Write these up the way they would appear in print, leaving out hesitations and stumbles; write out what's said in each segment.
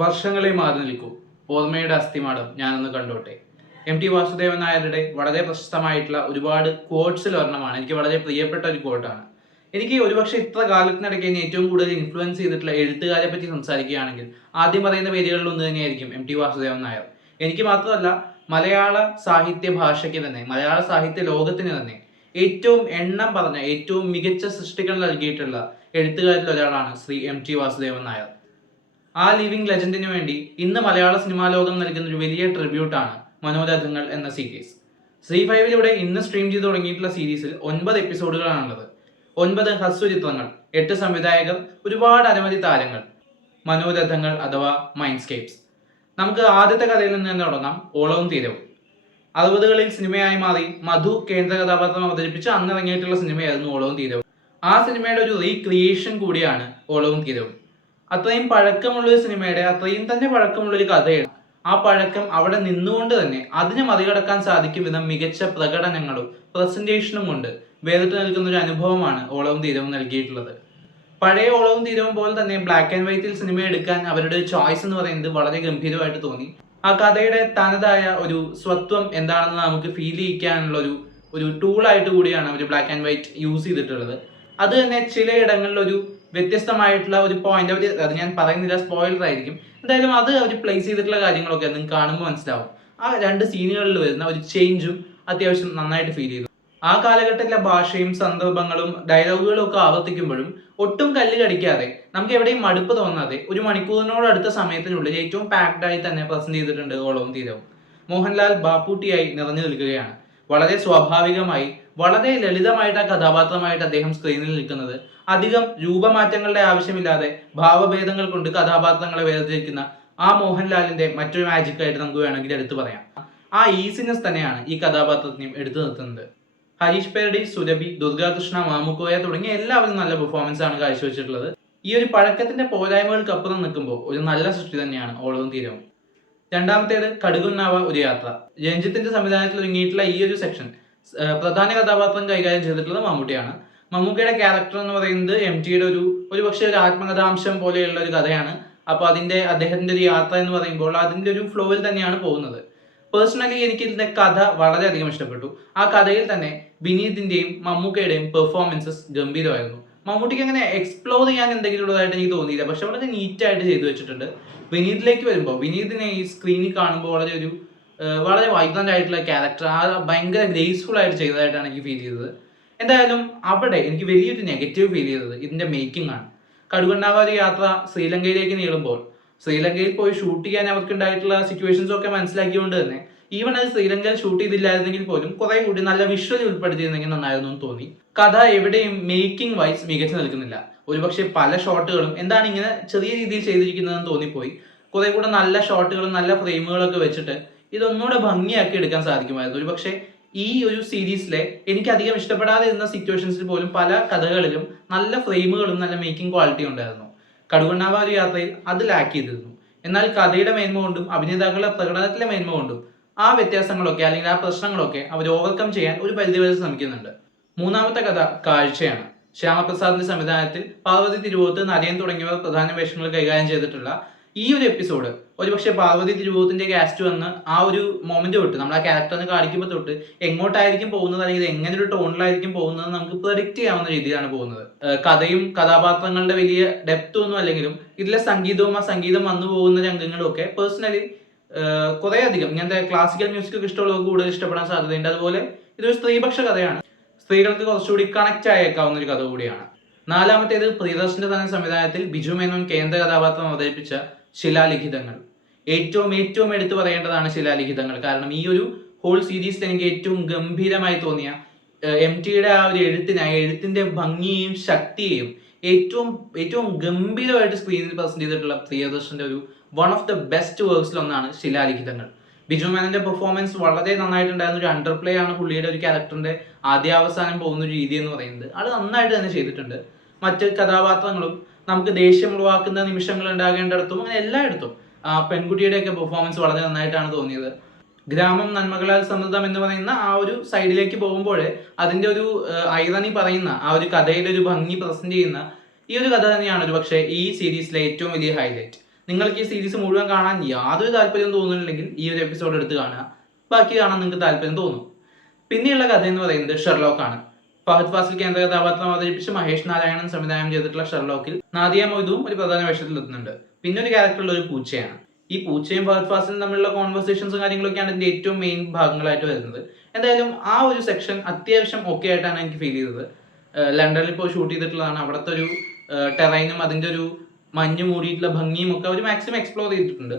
വർഷങ്ങളെ മാറി നിൽക്കൂ, ഓർമ്മയുടെ അസ്ഥിമാടം ഞാനൊന്ന് കണ്ടോട്ടെ. MT വാസുദേവൻ നായരുടെ വളരെ പ്രശസ്തമായിട്ടുള്ള ഒരുപാട് കോട്ട്സിൽ ഒരെണ്ണമാണ്. എനിക്ക് വളരെ പ്രിയപ്പെട്ട ഒരു കോട്ടാണ്. എനിക്ക് ഒരുപക്ഷെ ഇത്ര കാലത്തിനിടയ്ക്ക് എന്നെ ഏറ്റവും കൂടുതൽ ഇൻഫ്ലുവൻസ് ചെയ്തിട്ടുള്ള എഴുത്തുകാരെ പറ്റി സംസാരിക്കുകയാണെങ്കിൽ ആദ്യം പറയുന്ന പേരുകളിൽ ഒന്ന് തന്നെയായിരിക്കും MT വാസുദേവൻ നായർ. എനിക്ക് മാത്രമല്ല, മലയാള സാഹിത്യ ഭാഷയ്ക്ക് തന്നെ, മലയാള സാഹിത്യ ലോകത്തിന് തന്നെ ഏറ്റവും എണ്ണം പറഞ്ഞ, ഏറ്റവും മികച്ച സൃഷ്ടികൾ നൽകിയിട്ടുള്ള എഴുത്തുകാരിൽ ഒരാളാണ് ശ്രീ MT വാസുദേവൻ നായർ. ആ ലിവിംഗ് ലെജൻഡിന് വേണ്ടി ഇന്ന് മലയാള സിനിമാ ലോകം നൽകുന്ന ഒരു വലിയ ട്രിബ്യൂട്ടാണ് മനോരഥങ്ങൾ എന്ന സീരീസ്. C5 ഇന്ന് സ്ട്രീം ചെയ്ത് തുടങ്ങിയിട്ടുള്ള സീരീസിൽ 9 എപ്പിസോഡുകളാണുള്ളത്. 9 ഹ്രസ്വചിത്രങ്ങൾ, 8 സംവിധായകർ, ഒരുപാട് അനവധി താരങ്ങൾ. മനോരഥങ്ങൾ അഥവാ മൈൻഡ്സ്കേപ്സ്. നമുക്ക് ആദ്യത്തെ കഥയിൽ നിന്ന് തന്നെ തുടങ്ങാം. ഓളവും തീരവും. 60കളിൽ സിനിമയായി മാറി മധു കേന്ദ്ര കഥാപാത്രം അവതരിപ്പിച്ച് അന്നിറങ്ങിയിട്ടുള്ള സിനിമയായിരുന്നു ഓളവും തീരവും. ആ സിനിമയുടെ ഒരു റീക്രിയേഷൻ കൂടിയാണ് ഓളവും തീരവും. അത്രയും പഴക്കമുള്ളൊരു സിനിമയുടെ അത്രയും തന്നെ പഴക്കമുള്ളൊരു കഥയാണ്. ആ പഴക്കം അവിടെ നിന്നുകൊണ്ട് തന്നെ അതിനെ മറികടക്കാൻ സാധിക്കും വിധം മികച്ച പ്രകടനങ്ങളും പ്രസന്റേഷനും കൊണ്ട് വേറിട്ട് നിൽക്കുന്ന ഒരു അനുഭവമാണ് ഓളവും തീരവും നൽകിയിട്ടുള്ളത്. പഴയ ഓളവും തീരവും പോലെ തന്നെ ബ്ലാക്ക് ആൻഡ് വൈറ്റിൽ സിനിമ എടുക്കാൻ അവരുടെ ചോയ്സ് എന്ന് പറയുന്നത് വളരെ ഗംഭീരമായിട്ട് തോന്നി. ആ കഥയുടെ തനതായ ഒരു സ്വത്വം എന്താണെന്ന് നമുക്ക് ഫീൽ ചെയ്യിക്കാനുള്ള ഒരു ടൂളായിട്ട് കൂടിയാണ് അവർ ബ്ലാക്ക് ആൻഡ് വൈറ്റ് യൂസ് ചെയ്തിട്ടുള്ളത്. അത് തന്നെ ചിലയിടങ്ങളിൽ ഒരു വ്യത്യസ്തമായിട്ടുള്ള ഒരു പോയിന്റ്, അത് ഞാൻ പറയുന്നില്ല, സ്പോയിലർ ആയിരിക്കും. എന്തായാലും അത് അവർ പ്ലേസ് ചെയ്തിട്ടുള്ള കാര്യങ്ങളൊക്കെ നിങ്ങൾക്ക് കാണുമ്പോൾ മനസ്സിലാവും. ആ 2 സീനുകളിൽ വരുന്ന ഒരു ചേഞ്ചും അത്യാവശ്യം നന്നായിട്ട് ഫീൽ ചെയ്തു. ആ കാലഘട്ടത്തിലെ ഭാഷയും സന്ദർഭങ്ങളും ഡയലോഗുകളും ഒക്കെ ആവർത്തിക്കുമ്പോഴും ഒട്ടും കല്ല് കടിക്കാതെ, നമുക്ക് എവിടെയും മടുപ്പ് തോന്നാതെ, ഒരു മണിക്കൂറിനോട് അടുത്ത സമയത്തിനുള്ളിൽ ഏറ്റവും പാക്ഡ് ആയി തന്നെ പ്രസന്റ് ചെയ്തിട്ടുണ്ട് ഓളവും തീരവും. മോഹൻലാൽ ബാപ്പൂട്ടിയായി നിറഞ്ഞു നിൽക്കുകയാണ്. വളരെ സ്വാഭാവികമായി, വളരെ ലളിതമായിട്ട് ആ കഥാപാത്രമായിട്ട് അദ്ദേഹം സ്ക്രീനിൽ നിൽക്കുന്നത്. അധികം രൂപമാറ്റങ്ങളുടെ ആവശ്യമില്ലാതെ ഭാവഭേദങ്ങൾ കൊണ്ട് കഥാപാത്രങ്ങളെ വേർതിരിക്കുന്ന ആ മോഹൻലാലിന്റെ മറ്റൊരു മാജിക് ആയിട്ട് നമുക്ക് വേണമെങ്കിൽ എടുത്തു പറയാം. ആ ഈസിനെസ് തന്നെയാണ് ഈ കഥാപാത്രത്തിനെയും എടുത്തു നിർത്തുന്നത്. ഹരീഷ് പേരടി, സുരഭി, ദുർഗാകൃഷ്ണ, മാമുക്കോയ തുടങ്ങിയ എല്ലാവരും നല്ല പെർഫോമൻസ് ആണ് കാഴ്ചവെച്ചിട്ടുള്ളത്. ഈ ഒരു പഴക്കത്തിന്റെ പോരായ്മകൾക്കപ്പുറം നിൽക്കുമ്പോൾ ഒരു നല്ല സൃഷ്ടി തന്നെയാണ് ഓളവും തീരവും. രണ്ടാമത്തേത് കടുകുന്നാവ ഒരു യാത്ര. രഞ്ജിത്തിന്റെ സംവിധാനത്തിൽ ഒരുങ്ങിയിട്ടുള്ള ഈ ഒരു സെക്ഷൻ പ്രധാന കഥാപാത്രം കൈകാര്യം ചെയ്തിട്ടുള്ളത് മമ്മൂട്ടിയാണ്. മമ്മൂക്കയുടെ ക്യാരക്ടർ എന്ന് പറയുന്നത് MTയുടെ ഒരു പക്ഷേ ഒരു ആത്മകഥാംശം പോലെയുള്ള ഒരു കഥയാണ്. അപ്പോൾ അദ്ദേഹത്തിന്റെ ഒരു യാത്ര എന്ന് പറയുമ്പോൾ അതിന്റെ ഒരു ഫ്ലോയിൽ തന്നെയാണ് പോകുന്നത്. പേഴ്സണലി എനിക്ക് ഇതിന്റെ കഥ വളരെയധികം ഇഷ്ടപ്പെട്ടു. ആ കഥയിൽ തന്നെ വിനീതിന്റെയും മമ്മൂക്കയുടെയും പെർഫോമൻസസ് ഗംഭീരമായിരുന്നു. മമ്മൂട്ടിക്ക് അങ്ങനെ എക്സ്പ്ലോർ ചെയ്യാൻ എന്തെങ്കിലും ഉള്ളതായിട്ട് എനിക്ക് തോന്നിയില്ല, പക്ഷെ വളരെ നീറ്റായിട്ട് ചെയ്തു വെച്ചിട്ടുണ്ട്. വിനീതിലേക്ക് വരുമ്പോൾ, വിനീതിനെ ഈ സ്ക്രീനിൽ കാണുമ്പോൾ വളരെ വൈബ്രന്റ് ആയിട്ടുള്ള ക്യാരക്ടർ, ഭയങ്കര ഗ്രേസ്ഫുൾ ആയിട്ട് ചെയ്തതായിട്ടാണ് എനിക്ക് ഫീൽ ചെയ്തത്. എന്തായാലും അവിടെ എനിക്ക് വലിയൊരു നെഗറ്റീവ് ഫീൽ ചെയ്തത് ഇതിന്റെ മേക്കിംഗ് ആണ്. കടുകണ്ണാവാരി യാത്ര ശ്രീലങ്കയിലേക്ക് നീളുമ്പോൾ, ശ്രീലങ്കയിൽ പോയി ഷൂട്ട് ചെയ്യാൻ അവർക്ക് ഉണ്ടായിട്ടുള്ള സിറ്റുവേഷൻസ് ഒക്കെ മനസ്സിലാക്കിയതുകൊണ്ട് തന്നെ ഈവൻ അത് ശ്രീലങ്കയിൽ ഷൂട്ട് ചെയ്തില്ലായിരുന്നെങ്കിൽ പോലും കുറെ കൂടി നല്ല വിഷ്വൽ ഉൾപ്പെടുത്തിയിരുന്നെങ്കിൽ നന്നായിരുന്നു എന്ന് തോന്നി. കഥ എവിടെയും മേക്കിംഗ് വൈസ് മികച്ചു നിൽക്കുന്നില്ല. ഒരുപക്ഷെ പല ഷോട്ടുകളും എന്താണ് ഇങ്ങനെ ചെറിയ രീതിയിൽ ചെയ്തിരിക്കുന്നതെന്ന് തോന്നിപ്പോയി. കുറെ കൂടെ നല്ല ഷോട്ടുകളും നല്ല ഫ്രെയിമുകളൊക്കെ വെച്ചിട്ട് ഇതൊന്നുകൂടെ ഭംഗിയാക്കി എടുക്കാൻ സാധിക്കുമായിരുന്നു. ഒരുപക്ഷെ ഈ ഒരു സീരീസിലെ എനിക്ക് അധികം ഇഷ്ടപ്പെടാതെ ഇരുന്ന സിറ്റുവേഷൻസിൽ പോലും പല കഥകളിലും നല്ല ഫ്രെയിമുകളും നല്ല മേക്കിംഗ് ക്വാളിറ്റി ഉണ്ടായിരുന്നു. കടുകണ്ണാവാരി യാത്രയിൽ അത് ലാക്ക് ചെയ്തിരുന്നു. എന്നാൽ കഥയുടെ മേന്മ കൊണ്ടും അഭിനേതാക്കളുടെ പ്രകടനത്തിലെ മേന്മ കൊണ്ടും ആ വ്യത്യാസങ്ങളൊക്കെ അല്ലെങ്കിൽ ആ പ്രശ്നങ്ങളൊക്കെ അവർ ഓവർകം ചെയ്യാൻ ഒരു പരിധിവരെ ശ്രമിക്കുന്നുണ്ട്. മൂന്നാമത്തെ കഥ കാഴ്ചയാണ്. ശ്യാമപ്രസാദിന്റെ സംവിധാനത്തിൽ പാർവതി തിരുവോത്ത്, നരയൻ തുടങ്ങിയവർ പ്രധാന വേഷങ്ങൾ കൈകാര്യം ചെയ്തിട്ടുള്ള ഈ ഒരു എപ്പിസോഡ് ഒരുപക്ഷെ പാർവതി തിരുവോത്തിന്റെ കാസ്റ്റ് വന്ന് ആ ഒരു മൊമെന്റ് തൊട്ട് നമ്മൾ ആ ക്യാരക്ടറിനെ കാണിക്കുമ്പോൾ തൊട്ട് എങ്ങോട്ടായിരിക്കും പോകുന്നത് അല്ലെങ്കിൽ എങ്ങനെ ഒരു ടോണിലായിരിക്കും പോകുന്നത് നമുക്ക് പ്രഡിക്റ്റ് ചെയ്യാവുന്ന രീതിയിലാണ് പോകുന്നത്. കഥയും കഥാപാത്രങ്ങളുടെ വലിയ ഡെപ്ത് ഒന്നും അല്ലെങ്കിലും ഇതിലെ സംഗീതവും ആ സംഗീതം വന്നു പോകുന്ന രംഗങ്ങളും ഒക്കെ പേഴ്സണലി കുറെ അധികം ഇങ്ങനത്തെ ക്ലാസിക്കൽ മ്യൂസിക് ഒക്കെ ഇഷ്ടമുള്ളവർക്ക് കൂടുതൽ ഇഷ്ടപ്പെടാൻ സാധ്യതയുണ്ട്. അതുപോലെ ഇതൊരു സ്ത്രീപക്ഷ കഥയാണ്. സ്ത്രീകൾക്ക് കുറച്ചുകൂടി കണക്ട് ആയേക്കാവുന്ന ഒരു കഥ കൂടിയാണ്. നാലാമത്തേത് പ്രിയദർശന്റെ തന്നെ സംവിധാനത്തിൽ ബിജു മേനോൻ കേന്ദ്ര കഥാപാത്രം അവതരിപ്പിച്ച ശിലാലിഖിതങ്ങൾ. ഏറ്റവും എടുത്തു പറയേണ്ടതാണ് ശിലാലിഖിതങ്ങൾ. കാരണം ഈ ഒരു ഹോൾ സീരീസിൽ എനിക്ക് ഏറ്റവും ഗംഭീരമായി തോന്നിയ MTയുടെ ആ ഒരു എഴുത്തിന്റെ ഭംഗിയെയും ശക്തിയെയും ഏറ്റവും ഗംഭീരമായിട്ട് സ്ക്രീനിൽ പ്രസന്റ് ചെയ്തിട്ടുള്ള പ്രിയദർശന്റെ വൺ ഓഫ് ദ ബെസ്റ്റ് വർക്ക്സിൽ ഒന്നാണ് ശിലാലിഖിതങ്ങൾ. ബിജു മേനന്റെ പെർഫോമൻസ് വളരെ നന്നായിട്ടുണ്ടായിരുന്ന ഒരു അണ്ടർപ്ലേ ആണ് പുള്ളിയുടെ ഒരു ക്യാരക്ടറിന്റെ ആദ്യാവസാനം പോകുന്ന ഒരു രീതി എന്ന് പറയുന്നത്. അത് നന്നായിട്ട് തന്നെ ചെയ്തിട്ടുണ്ട്. മറ്റ് കഥാപാത്രങ്ങളും നമുക്ക് ദേഷ്യം ഉളവാക്കുന്ന നിമിഷങ്ങൾ ഉണ്ടാകേണ്ടിടത്തും അങ്ങനെ എല്ലായിടത്തും പെൺകുട്ടിയുടെയൊക്കെ പെർഫോമൻസ് വളരെ നന്നായിട്ടാണ് തോന്നിയത്. ഗ്രാമം നന്മകളാൽ സമൃദ്ധം എന്ന് പറയുന്ന ആ ഒരു സൈഡിലേക്ക് പോകുമ്പോൾ അതിന്റെ ഒരു ഐറണി പറയുന്ന ആ ഒരു കഥയുടെ ഒരു ഭംഗി പ്രസന്റ് ചെയ്യുന്ന ഈ ഒരു കഥ തന്നെയാണ് ഒരു പക്ഷേ ഈ സീരീസിലെ ഏറ്റവും വലിയ ഹൈലൈറ്റ്. നിങ്ങൾക്ക് ഈ സീരീസ് മുഴുവൻ കാണാൻ യാതൊരു താല്പര്യം തോന്നുന്നില്ലെങ്കിൽ ഈ ഒരു എപ്പിസോഡ് എടുത്ത് കാണുക, ബാക്കി കാണാൻ നിങ്ങൾക്ക് താല്പര്യം തോന്നും. പിന്നെയുള്ള കഥ എന്ന് പറയുന്നത് ഷെർലോക്ക് ആണ്. ഫഹദ് ഫാസിൽ കേന്ദ്ര കഥാപാത്രം അവതരിപ്പിച്ച് മഹേഷ് നാരായണൻ സംവിധാനം ചെയ്തിട്ടുള്ള ഷെർലോക്കിൽ നാദിയ മൊയ്തുവും ഒരു പ്രധാന വേഷത്തിൽ എത്തുന്നുണ്ട്. പിന്നെ ഒരു ക്യാരക്ടറുള്ള ഒരു പൂച്ചയാണ്. ഈ പൂച്ചയും ഫഹദ് ഫാസിലും തമ്മിലുള്ള കോൺവെർസേഷൻസും കാര്യങ്ങളൊക്കെയാണ് ഇതിന്റെ ഏറ്റവും മെയിൻ ഭാഗങ്ങളായിട്ട് വരുന്നത്. എന്തായാലും ആ ഒരു സെക്ഷൻ അത്യാവശ്യം ഓക്കെ ആയിട്ടാണ് എനിക്ക് ഫീൽ ചെയ്തത്. ലണ്ടനിൽ ഇപ്പോൾ ഷൂട്ട് ചെയ്തിട്ടുള്ളതാണ്. അവിടുത്തെ ഒരു ടെറൈനും അതിന്റെ ഒരു മഞ്ഞ് മൂടിയിട്ടുള്ള ഭംഗിയും ഒക്കെ അവർ മാക്സിമം എക്സ്പ്ലോർ ചെയ്തിട്ടുണ്ട്.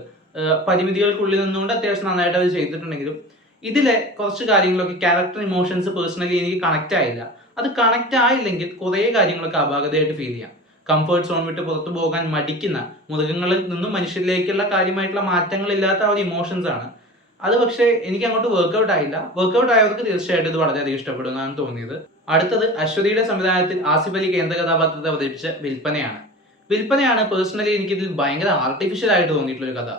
പരിമിതികൾക്കുള്ളിൽ നിന്നുകൊണ്ട് അത്യാവശ്യം നന്നായിട്ട് അവർ ചെയ്തിട്ടുണ്ടെങ്കിലും ഇതിലെ കുറച്ച് കാര്യങ്ങളൊക്കെ ക്യാരക്ടർ ഇമോഷൻസ് പേഴ്സണലി എനിക്ക് കണക്ട് ആയില്ല. അത് കണക്ട് ആയില്ലെങ്കിൽ കുറേ കാര്യങ്ങളൊക്കെ അപാകതയായിട്ട് ഫീൽ ചെയ്യാം. കംഫർട്ട് സോൺ വിട്ട് പുറത്തു പോകാൻ മടിക്കുന്ന മൃഗങ്ങളിൽ നിന്നും മനുഷ്യരിലേക്കുള്ള കാര്യമായിട്ടുള്ള മാറ്റങ്ങളില്ലാത്ത ആ ഒരു ഇമോഷൻസ് ആണ് അത്. പക്ഷേ എനിക്ക് അങ്ങോട്ട് വർക്ക്ഔട്ട് ആയില്ല. വർക്ക്ഔട്ട് ആയവർക്ക് തീർച്ചയായിട്ടും ഇത് വളരെയധികം ഇഷ്ടപ്പെടുമെന്നാണ് തോന്നിയത്. അടുത്തത് അശ്വതിയുടെ സംവിധാനത്തിൽ ആസിഫ് അലി കേന്ദ്ര കഥാപാത്രത്തെ അവതരിപ്പിച്ച വിൽപ്പനയാണ് പേഴ്സണലി എനിക്കിതിൽ ഭയങ്കര ആർട്ടിഫിഷ്യൽ ആയിട്ട് തോന്നിയിട്ടുള്ള ഒരു കഥ.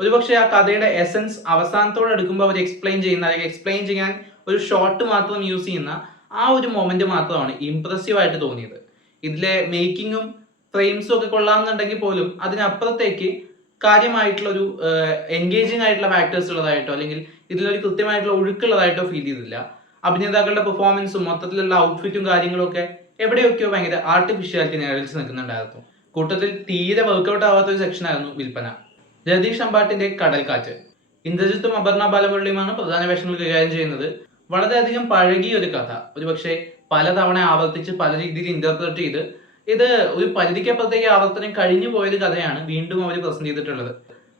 ഒരുപക്ഷെ ആ കഥയുടെ എസൻസ് അവസാനത്തോടെ എടുക്കുമ്പോൾ അവർ എക്സ്പ്ലെയിൻ ചെയ്യുന്ന, അല്ലെങ്കിൽ എക്സ്പ്ലെയിൻ ചെയ്യാൻ ഒരു ഷോട്ട് മാത്രം യൂസ് ചെയ്യുന്ന ആ ഒരു മൊമെന്റ് മാത്രമാണ് ഇംപ്രസീവ് ആയിട്ട് തോന്നിയത്. ഇതിലെ മേക്കിങ്ങും ഫ്രെയിംസും ഒക്കെ കൊള്ളാമെന്നുണ്ടെങ്കിൽ പോലും അതിനപ്പുറത്തേക്ക് കാര്യമായിട്ടുള്ള ഒരു എൻഗേജിങ് ആയിട്ടുള്ള ഫാക്ടേഴ്സ് ഉള്ളതായിട്ടോ അല്ലെങ്കിൽ ഇതിലൊരു കൃത്യമായിട്ടുള്ള ഒഴുക്കുള്ളതായിട്ടോ ഫീൽ ചെയ്തില്ല. അഭിനേതാക്കളുടെ പെർഫോമൻസും മൊത്തത്തിലുള്ള ഔട്ട്ഫിറ്റും കാര്യങ്ങളൊക്കെ എവിടെയൊക്കെയോ ഭയങ്കര ആർട്ടിഫിഷ്യാലിറ്റി നിഴലിച്ച് നിൽക്കുന്നുണ്ടായിരുന്നു. കൂട്ടത്തിൽ തീരെ വർക്ക്ഔട്ട് ആവാത്ത ഒരു സെക്ഷനായിരുന്നു വിൽപ്പന. രതീഷ് അമ്പാട്ടിന്റെ കടൽക്കാറ്റ്. ഇന്ദ്രജിത്തും അപർണ ബാലമുരളിയുമാണ് പ്രധാന വേഷങ്ങൾ കൈകാര്യം ചെയ്യുന്നത്. വളരെയധികം പഴകിയ ഒരു കഥ, ഒരുപക്ഷെ പലതവണ ആവർത്തിച്ച് പല രീതിയിൽ ഇന്റർപ്രറ്റ് ചെയ്ത് ഇത് ഒരു പരിധിക്കപ്പുറത്തേക്ക് ആവർത്തനം കഴിഞ്ഞു പോയൊരു കഥയാണ് വീണ്ടും അവർ പ്രസന്റ് ചെയ്തിട്ടുള്ളത്.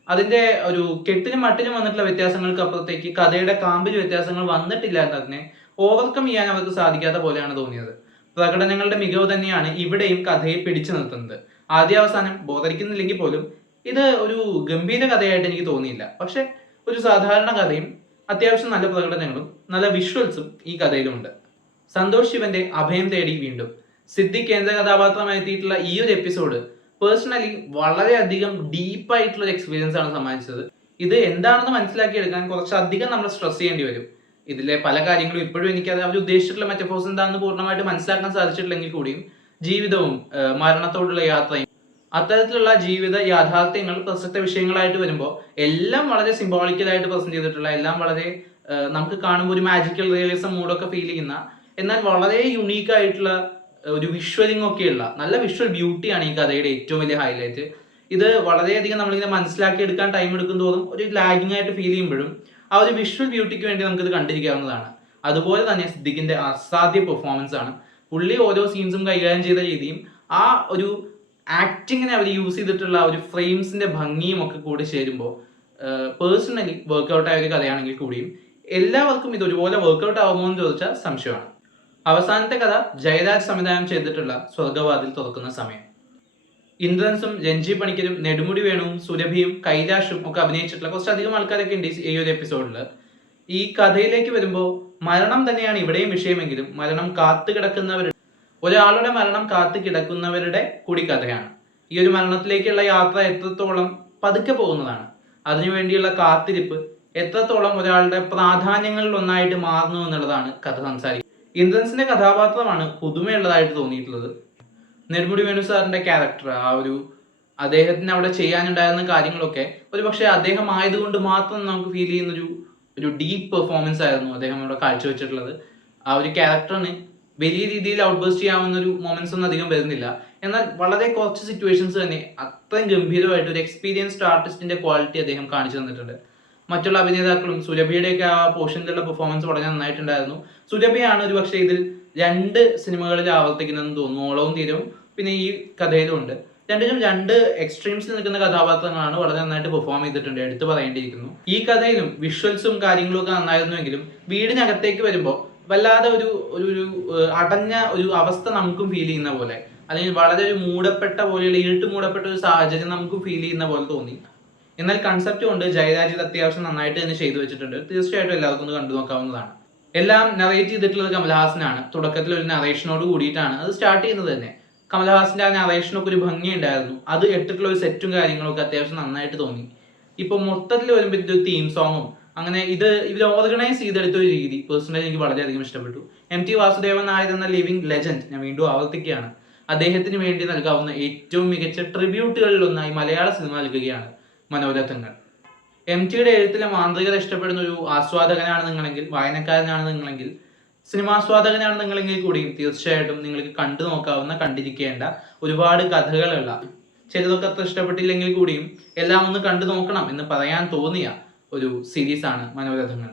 അതിന്റെ ഒരു കെട്ടിനും മട്ടിനും വന്നിട്ടുള്ള വ്യത്യാസങ്ങൾക്ക് അപ്പുറത്തേക്ക് കഥയുടെ കാമ്പിൽ വ്യത്യാസങ്ങൾ വന്നിട്ടില്ല എന്നതിനെ ഓവർകം ചെയ്യാൻ അവർക്ക് സാധിക്കാത്ത പോലെയാണ് തോന്നിയത്. പ്രകടനങ്ങളുടെ മികവ് തന്നെയാണ് ഇവിടെയും കഥയെ പിടിച്ചു നിർത്തുന്നത്. ആദ്യാവസാനം ബോധരിക്കുന്നില്ലെങ്കിൽ പോലും ഇത് ഒരു ഗംഭീര കഥയായിട്ട് എനിക്ക് തോന്നിയില്ല. പക്ഷെ ഒരു സാധാരണ കഥയും അത്യാവശ്യം നല്ല പ്രകടനങ്ങളും നല്ല വിഷ്വൽസും ഈ കഥയിലുണ്ട്. സന്തോഷ് ശിവന്റെ അഭയം തേടി വീണ്ടും. സിദ്ദിഖ് കേന്ദ്ര കഥാപാത്രമായി എത്തിയിട്ടുള്ള ഈ ഒരു എപ്പിസോഡ് പേഴ്സണലി വളരെയധികം ഡീപ്പായിട്ടുള്ള ഒരു എക്സ്പീരിയൻസ് ആണ് സമ്മാനിച്ചത്. ഇത് എന്താണെന്ന് മനസ്സിലാക്കിയെടുക്കാൻ കുറച്ചധികം നമ്മൾ സ്ട്രെസ് ചെയ്യേണ്ടി വരും. ഇതിലെ പല കാര്യങ്ങളും ഇപ്പോഴും എനിക്കത് അവർ ഉദ്ദേശിച്ചിട്ടുള്ള മെറ്റഫോഴ്സ് എന്താണെന്ന് പൂർണ്ണമായിട്ട് മനസ്സിലാക്കാൻ സാധിച്ചിട്ടില്ലെങ്കിൽ കൂടിയും ജീവിതവും മരണത്തോടുള്ള യാത്രയും അത്തരത്തിലുള്ള ജീവിത യാഥാർത്ഥ്യങ്ങൾ പ്രസക്ത വിഷയങ്ങളായിട്ട് വരുമ്പോൾ എല്ലാം വളരെ സിംബോളിക്കലായിട്ട് പ്രസന്റ് ചെയ്തിട്ടുള്ള, എല്ലാം വളരെ നമുക്ക് കാണുമ്പോൾ ഒരു മാജിക്കൽ റിയലിസം മൂഡൊക്കെ ഫീൽ ചെയ്യുന്ന, എന്നാൽ വളരെ യുണീക്ക് ആയിട്ടുള്ള ഒരു വിഷ്വലിംഗ് ഒക്കെയുള്ള നല്ല വിഷ്വൽ ബ്യൂട്ടിയാണ് ഈ കഥയുടെ ഏറ്റവും വലിയ ഹൈലൈറ്റ്. ഇത് വളരെയധികം നമ്മളിങ്ങനെ മനസ്സിലാക്കി എടുക്കാൻ ടൈം എടുക്കും തോറും ഒരു ലാഗിങ് ആയിട്ട് ഫീൽ ചെയ്യുമ്പോഴും ആ ഒരു വിഷ്വൽ ബ്യൂട്ടിക്ക് വേണ്ടി നമുക്കിത് കണ്ടിരിക്കാവുന്നതാണ്. അതുപോലെ തന്നെ സിദ്ദിഖിന്റെ അസാധ്യ പെർഫോമൻസ് ആണ്. പുള്ളി ഓരോ സീൻസും കൈകാര്യം ചെയ്ത രീതിയും ആ ഒരു ആക്ടിങ്ങിനെ അവർ യൂസ് ചെയ്തിട്ടുള്ള ഒരു ഫ്രെയിംസിന്റെ ഭംഗിയും ഒക്കെ കൂടി ചേരുമ്പോൾ പേഴ്സണലി വർക്ക്ഔട്ട് ആയ ഒരു കഥയാണെങ്കിൽ കൂടിയും എല്ലാവർക്കും ഇത് ഒരുപോലെ വർക്ക്ഔട്ട് ആവുമോ എന്ന് ചോദിച്ചാൽ സംശയമാണ്. അവസാനത്തെ കഥ ജയരാജ് സംവിധാനം ചെയ്തിട്ടുള്ള സ്വർഗവാതിൽ തുറക്കുന്ന സമയം. ഇന്ദ്രൻസും രഞ്ജി പണിക്കരും നെടുമുടി വേണുവും സുരഭിയും കൈലാഷും ഒക്കെ അഭിനയിച്ചിട്ടുള്ള കുറച്ചധികം ആൾക്കാരൊക്കെ ഉണ്ട് ഈ ഒരു എപ്പിസോഡിൽ. ഈ കഥയിലേക്ക് വരുമ്പോൾ മരണം തന്നെയാണ് ഇവിടെയും വിഷയമെങ്കിലും മരണം കാത്തു കിടക്കുന്നവരുടെ, ഒരാളുടെ മരണം കാത്തു കിടക്കുന്നവരുടെ കൂടി കഥയാണ്. ഈ ഒരു മരണത്തിലേക്കുള്ള യാത്ര എത്രത്തോളം പതുക്കെ പോകുന്നതാണ്, അതിനുവേണ്ടിയുള്ള കാത്തിരിപ്പ് എത്രത്തോളം ഒരാളുടെ പ്രാധാന്യങ്ങളിൽ ഒന്നായിട്ട് മാറുന്നു എന്നുള്ളതാണ് കഥ സംസാരിക്കുന്നത്. ഇന്ദ്രൻസിന്റെ കഥാപാത്രമാണ് പുതുമയുള്ളതായിട്ട് തോന്നിയിട്ടുള്ളത്. നെടുമുടി വേണു സാറിന്റെ ക്യാരക്ടർ, ആ ഒരു അദ്ദേഹത്തിന് അവിടെ ചെയ്യാനുണ്ടായിരുന്ന കാര്യങ്ങളൊക്കെ ഒരുപക്ഷെ അദ്ദേഹം ആയതുകൊണ്ട് മാത്രം നമുക്ക് ഫീൽ ചെയ്യുന്ന ഒരു ഡീപ്പ് പെർഫോമൻസ് ആയിരുന്നു അദ്ദേഹം അവിടെ കാഴ്ചവെച്ചിട്ടുള്ളത്. ആ ഒരു ക്യാരക്ടറിന് വലിയ രീതിയിൽ ഔട്ട്ബേസ്റ്റ് ചെയ്യാവുന്ന ഒരു മൊമെന്റ്സ് ഒന്നും അധികം വരുന്നില്ല. എന്നാൽ വളരെ കുറച്ച് സിറ്റുവേഷൻസ് തന്നെ അത്രയും ഗംഭീരമായിട്ട് ഒരു എക്സ്പീരിയൻസ്ഡ് ആർട്ടിസ്റ്റിന്റെ ക്വാളിറ്റി അദ്ദേഹം കാണിച്ചു തന്നിട്ടുണ്ട്. മറ്റുള്ള അഭിനേതാക്കളും സുരഭിയുടെയൊക്കെ ആ പോർഷനിലുള്ള പെർഫോമൻസ് വളരെ നന്നായിട്ടുണ്ടായിരുന്നു. സുരഭിയാണ് ഒരു പക്ഷേ ഇതിൽ 2 സിനിമകളിൽ ആവർത്തിക്കുന്നതെന്ന് തോന്നുന്നു. ഓളവും തീരവും പിന്നെ ഈ കഥയിലും ഉണ്ട്. രണ്ടിനും 2 എക്സ്ട്രീംസിൽ നിൽക്കുന്ന കഥാപാത്രങ്ങളാണ് വളരെ നന്നായിട്ട് പെർഫോം ചെയ്തിട്ടുണ്ട്, എടുത്തു പറയേണ്ടിയിരിക്കുന്നു. ഈ കഥയിലും വിഷ്വൽസും കാര്യങ്ങളും ഒക്കെ നന്നായിരുന്നുവെങ്കിലും വീടിനകത്തേക്ക് വരുമ്പോൾ വല്ലാതെ ഒരു അടഞ്ഞ ഒരു അവസ്ഥ നമുക്കും ഫീൽ ചെയ്യുന്ന പോലെ, അല്ലെങ്കിൽ വളരെ ഒരു മൂടപ്പെട്ട പോലെയുള്ള ഇരുട്ട് മൂടപ്പെട്ട ഒരു സാഹചര്യം നമുക്ക് ഫീൽ ചെയ്യുന്ന പോലെ തോന്നി. എന്നാൽ കൺസെപ്റ്റ് കൊണ്ട് ജയരാജ് ഇത് അത്യാവശ്യം നന്നായിട്ട് തന്നെ ചെയ്തു വെച്ചിട്ടുണ്ട്. തീർച്ചയായിട്ടും എല്ലാവർക്കും ഒന്ന് കണ്ടു നോക്കാവുന്നതാണ്. എല്ലാം നറേറ്റ് ചെയ്തിട്ടുള്ളത് കമൽഹാസനാണ്. തുടക്കത്തിൽ ഒരു നറേഷനോട് കൂടിയിട്ടാണ് അത് സ്റ്റാർട്ട് ചെയ്യുന്നത് തന്നെ. കമൽഹാസന്റെ ആ നറേഷനൊക്കെ ഒരു ഭംഗി ഉണ്ടായിരുന്നു. അത് ഇട്ടിട്ടുള്ള ഒരു സെറ്റും കാര്യങ്ങളൊക്കെ അത്യാവശ്യം നന്നായിട്ട് തോന്നി. ഇപ്പൊ മൊത്തത്തിൽ വരുമ്പോൾ ഒരു തീം സോങ്ങും അങ്ങനെ ഇവർ ഓർഗനൈസ് ചെയ്തെടുത്ത ഒരു രീതി പേഴ്സണലി എനിക്ക് വളരെയധികം ഇഷ്ടപ്പെട്ടു. MT വാസുദേവൻ നായർ എന്ന ലിവിംഗ് ലെജൻഡ് ഞാൻ വീണ്ടും ആവർത്തിക്കുകയാണ്. അദ്ദേഹത്തിന് വേണ്ടി നൽകാവുന്ന ഏറ്റവും മികച്ച ട്രിബ്യൂട്ടുകളിൽ ഒന്നായി മലയാള സിനിമ നൽകുകയാണ് മനോരഥങ്ങൾ. എം ടിയുടെ എഴുത്തിലെ മാന്ത്രികത ഇഷ്ടപ്പെടുന്ന ഒരു ആസ്വാദകനാണ് നിങ്ങളെങ്കിൽ, വായനക്കാരനാണ് നിങ്ങളെങ്കിൽ, സിനിമാസ്വാദകനാണ് നിങ്ങളെങ്കിൽ കൂടിയും തീർച്ചയായിട്ടും നിങ്ങൾക്ക് കണ്ടു നോക്കാവുന്ന, കണ്ടിരിക്കേണ്ട ഒരുപാട് കഥകളുള്ള, ചിലതൊക്കെ അത്ര ഇഷ്ടപ്പെട്ടില്ലെങ്കിൽ കൂടിയും എല്ലാം ഒന്ന് കണ്ടു നോക്കണം എന്ന് പറയാൻ തോന്നിയ ഒരു സീരീസാണ് മനോരഥങ്ങൾ.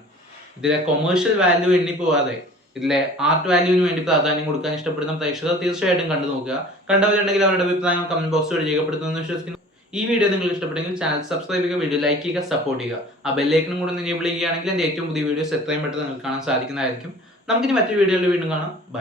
ഇതിലെ കൊമേഴ്ഷ്യൽ വാല്യൂ എണ്ണി പോവാതെ ഇതിലെ ആർട്ട് വാല്യൂവിന് വേണ്ടി പ്രാധാന്യം കൊടുക്കാൻ ഇഷ്ടപ്പെടുന്ന പ്രേക്ഷകർ തീർച്ചയായിട്ടും കണ്ടു നോക്കുക. കണ്ടവരുണ്ടെങ്കിൽ അവരുടെ അഭിപ്രായങ്ങൾ കമന്റ് ബോക്സ് വഴി രേഖപ്പെടുത്തുമെന്ന് വിശ്വസിക്കുന്നു. ഈ വീഡിയോ നിങ്ങൾക്ക് ഇഷ്ടപ്പെട്ടെങ്കിൽ ചാനൽ സബ്സ്ക്രൈബ് ചെയ്യുക, വീഡിയോ ലൈക്ക് ചെയ്യുക, സപ്പോർട്ട് ചെയ്യുക. ആ ബെല്ലൈക്കനും കൂടെ എനേബിൾ ചെയ്യുകയാണെങ്കിൽ എൻ്റെ ഏറ്റവും പുതിയ വീഡിയോസ് എത്രയും പെട്ടെന്ന് നിങ്ങൾക്ക് കാണാൻ സാധിക്കുന്നതായിരിക്കും. നമുക്കിനി മറ്റൊരു വീഡിയോയിൽ വീണ്ടും കാണാം. ബൈ.